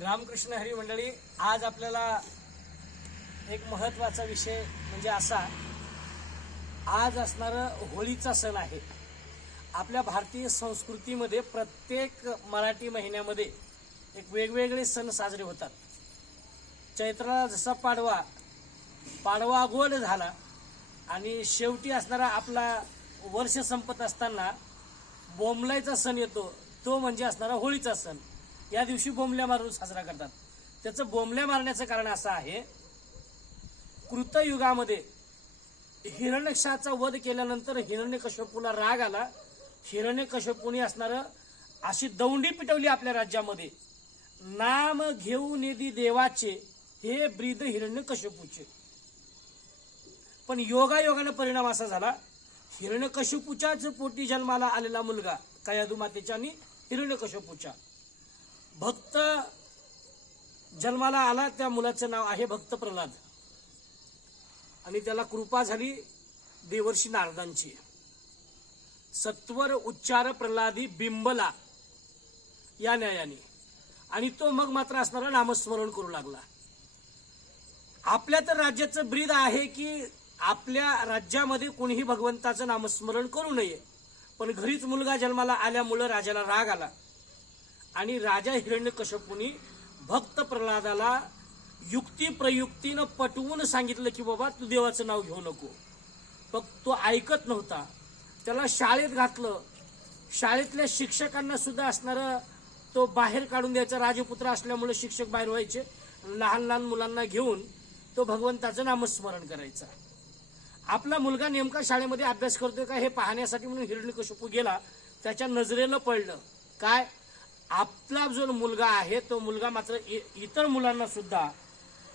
रामकृष्ण हरी मंडळी, आज आपल्याला एक महत्त्वाचा विषय म्हणजे असा, आज असणारा होळीचा सण आहे. आपल्या भारतीय संस्कृतीमध्ये प्रत्येक मराठी महिन्यामध्ये एक वेगवेगळे सण साजरे होतात. चैत्राला जसा पाडवा गोड झाला आणि शेवटी असणारा आपला वर्ष संपत असताना बोंबलायचा सण येतो, तो म्हणजे असणारा होळीचा सण. या दिवशी बोंबल्या मारून साजरा करतात. त्याचं बोंबल्या मारण्याचं कारण असं आहे, कृतयुगामध्ये हिरण्यकशाचा वध केल्यानंतर हिरण्यकश्यपूला राग आला. हिरण्यकश्यपूने असणारं अशी दौंडी पिटवली आपल्या राज्यामध्ये, नाम घेऊन येदी देवाचे हे ब्रीद हिरण्यकश्यपूचे. पण योगायोगाने परिणाम असा झाला, हिरण्यकश्यपूच्याच पोटी जन्माला आलेला मुलगा कयाधू मातेच्या आणि हिरण्यकश्यपूच्या भक्त जन्माला आला. त्या मुलाचं नाव आहे भक्त प्रल्हाद आणि त्याला कृपा झाली देवर्षी नारदांची. सत्वर उच्चार प्रल्हादी बिंबला या न्यायाने, आणि तो मग मात्र असणारा नामस्मरण करू लागला. आपल्या तर राज्याचं ब्रीद आहे की आपल्या राज्यामध्ये कोणीही भगवंताचं नामस्मरण करू नये, पण घरीच मुलगा जन्माला आल्यामुळं राजाला राग आला आणि राजा हिरण्यकश्यपूनी भक्त प्रल्हादाला युक्ती प्रयुक्तीनं पटवून सांगितलं की बाबा तू देवाचं नाव घेऊ नको. पण तो ऐकत नव्हता. त्याला शाळेत घातलं. शाळेतल्या शिक्षकांना सुद्धा असणारं तो बाहेर काढून द्यायचा. राजपुत्र असल्यामुळे शिक्षक बाहेर व्हायचे. लहान लहान मुलांना घेऊन तो भगवंताचं नामस्मरण करायचा. आपला मुलगा नेमका शाळेमध्ये अभ्यास करतोय का हे पाहण्यासाठी म्हणून हिरण्यकश्यपू गेला. त्याच्या नजरेला पडलं काय, आपला जो मुलगा आहे तो मुलगा मात्र इतर मुलांना सुद्धा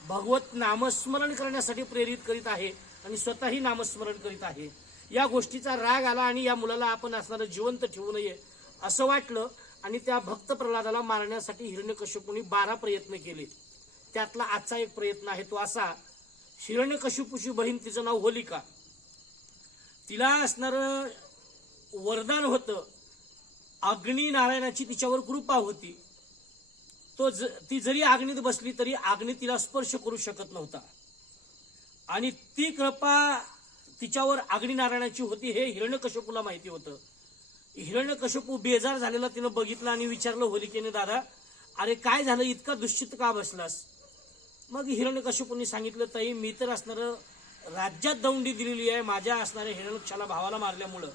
भगवत नामस्मरण करण्यासाठी प्रेरित करीत आहे आणि स्वतःही नामस्मरण करीत आहे. या गोष्टीचा राग आला आणि या मुलाला आपण असणारं जिवंत ठेवू नये असं वाटलं आणि त्या भक्त प्रल्हादाला मारण्यासाठी हिरण्यकश्यपूने 12 प्रयत्न केले. त्यातला आजचा एक प्रयत्न आहे तो असा, हिरण्यकश्यपूची बहीण, तिचं नाव होलिका, तिला असणारं वरदान होतं, अग्नी नारायणाची तिच्यावर कृपा होती. ती जरी अग्नीत बसली तरी अग्नी तिला स्पर्श करू शकत नव्हता आणि ती कृपा तिच्यावर अग्नी नारायणाची होती हे हिरण्यकश्यपूला माहिती होतं. हिरण्यकश्यपू बेजार झालेला तिनं बघितलं आणि विचारलं होलिकेने, दादा अरे काय झालं, इतका दुश्चित का बसलास? मग हिरण्यकश्यपूंनी सांगितलं, ताई मी तर असणारं राज्यात दौंडी दिलेली आहे. माझ्या असणाऱ्या हिरण्यकशाला भावाला मारल्यामुळं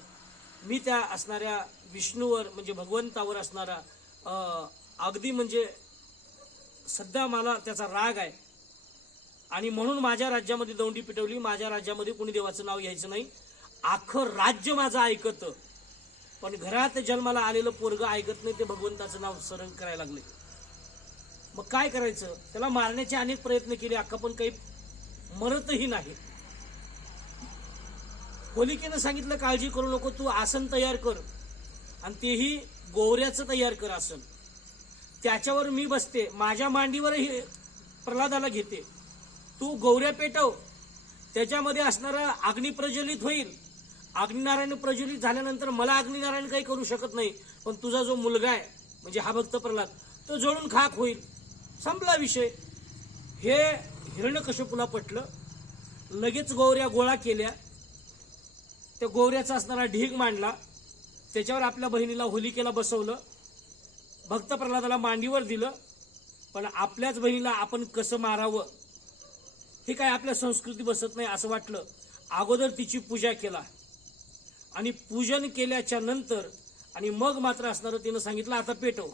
मी त्या असणाऱ्या विष्णूवर म्हणजे भगवंतावर असणारा अगदी म्हणजे सध्या मला त्याचा राग आहे आणि म्हणून माझ्या राज्यामध्ये दौंडी पिटवली. माझ्या राज्यामध्ये कोणी देवाचं नाव घ्यायचं नाही. अख्खं राज्य माझं ऐकतं, पण घरात जन्माला आलेलं पोरगं ऐकत नाही. ते भगवंताचं नाव स्मरण करायला लागले. मग काय करायचं? त्याला मारण्याचे अनेक प्रयत्न केले, अख्खा पण काही मरतही नाही. होलिकेनं सांगितलं, काळजी करू नको, तू आसन तयार कर आणि तेही गोवऱ्याचं तयार कर आसन. त्याच्यावर मी बसते, माझ्या मांडीवरही प्रल्हादाला घेते. तू गोवऱ्या पेटव, त्याच्यामध्ये असणारा अग्नी प्रज्वलित होईल. अग्निनारायण प्रज्वलित झाल्यानंतर मला अग्निनारायण काही करू शकत नाही, पण तुझा जो मुलगा आहे म्हणजे हा भक्त प्रल्हाद तो जळून खाक होईल. संपला विषय. हे हिरण्यकश्यपूला पटलं. लगेच गोवऱ्या गोळा केल्या. त्या गोवऱ्याचा असणारा ढीग मांडला. त्याच्यावर आपल्या बहिणीला होलिकेला बसवलं. भक्त प्रल्हादाला मांडीवर दिलं. पण आपल्याच बहिणीला आपण कसं मारावं हे काय आपल्या संस्कृती बसत नाही असं वाटलं. अगोदर तिची पूजा केला आणि पूजन केल्याच्या नंतर आणि मग मात्र असणारं तिनं सांगितलं, आता पेटव.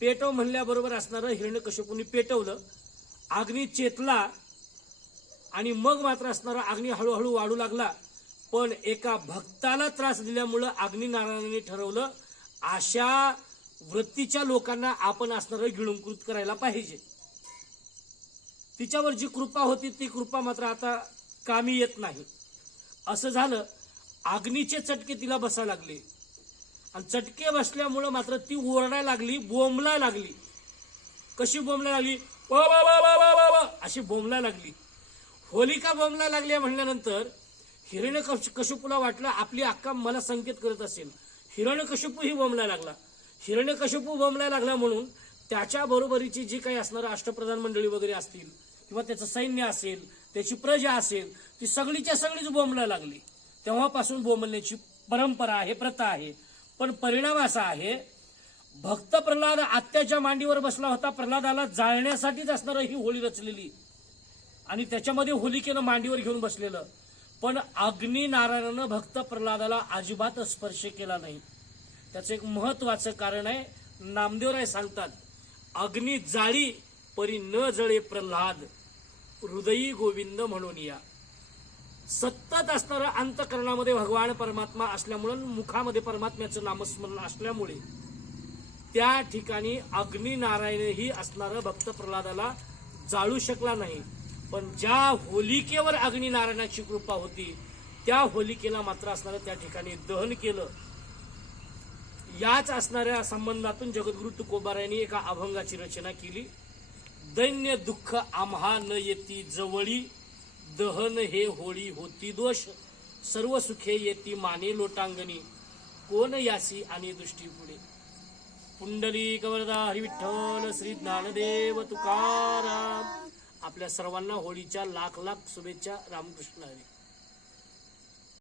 पेटव म्हणल्याबरोबर असणारं हिरण्यकश्यपूंनी पेटवलं. अग्नी चेतला आणि मग मात्र असणारा अग्नी हळूहळू वाढू लागला. पण एका भक्ताला त्रास दिल्यामुळं अग्निनारायणाने ठरवलं, अशा वृत्तीच्या लोकांना आपण असणारं गिळंकृत करायला पाहिजे. तिच्यावर जी कृपा होती ती कृपा मात्र आता कामी येत नाही. असं झालं. अग्नीचे चटके तिला बसायला लागले आणि चटके बसल्यामुळं मात्र ती ओरडायला लागली, बोंबलायला लागली. कशी बोंबलायला लागली? अशी बोंबलायला लागली. होलिका बोंबलायला लागली म्हणल्यानंतर हिरण्यकश्यपूला वाटलं आपली अक्का मला संकेत करत असेल. हिरण्यकश्यपू ही बोंबलायला लागला. हिरण्यकश्यपू बोंबलायला लागला म्हणून त्याच्या बरोबरीची जी काही असणारं अष्टप्रधान मंडळी वगैरे असतील किंवा त्याचं सैन्य असेल, त्याची प्रजा असेल, ती सगळीच्या सगळीच बोंबलायला लागली. तेव्हापासून बोंबलण्याची परंपरा आहे, प्रथा आहे. पण परिणाम असा आहे, भक्त प्रल्हाद आत्याच्या मांडीवर बसला होता. प्रल्हादाला जाळण्यासाठीच असणारं ही होळी रचलेली आणि त्याच्यामध्ये होलिकेनं मांडीवर घेऊन बसलेलं. पण अग्निनारायणानं भक्त प्रल्हादाला अजिबात स्पर्श केला नाही. त्याचं एक महत्वाचं कारण आहे. नामदेवराय सांगतात, अग्नी जाळी परी न जळे प्रल्हाद, हृदयी गोविंद म्हणून या. सतत असणारं अंतकरणामध्ये भगवान परमात्मा असल्यामुळं, मुखामध्ये परमात्म्याचं नामस्मरण असल्यामुळे त्या ठिकाणी अग्निनारायणही असणारं भक्त प्रल्हादाला जाळू शकला नाही. पण ज्या होलिकेवर अग्निनारायणाची कृपा होती, त्या होलिकेला मात्र असणारं त्या ठिकाणी दहन केलं. याच असणाऱ्या संबंधातून जगद्गुरु तुकोबारायांनी एका अभंगाची रचना केली. दैन्य दुःख आम्हा न येती जवळी, दहन हे होळी होती दोष, सर्व सुखे येती माने लोटांगणी, कोण यासी आणि दृष्टी पुढे. पुंडलिक वरदा हरिविठ्ठल श्री ज्ञानदेव तुकाराम. आपल्या सर्वांना होळीच्या लाख लाख शुभेच्छा. रामकृष्ण हरी.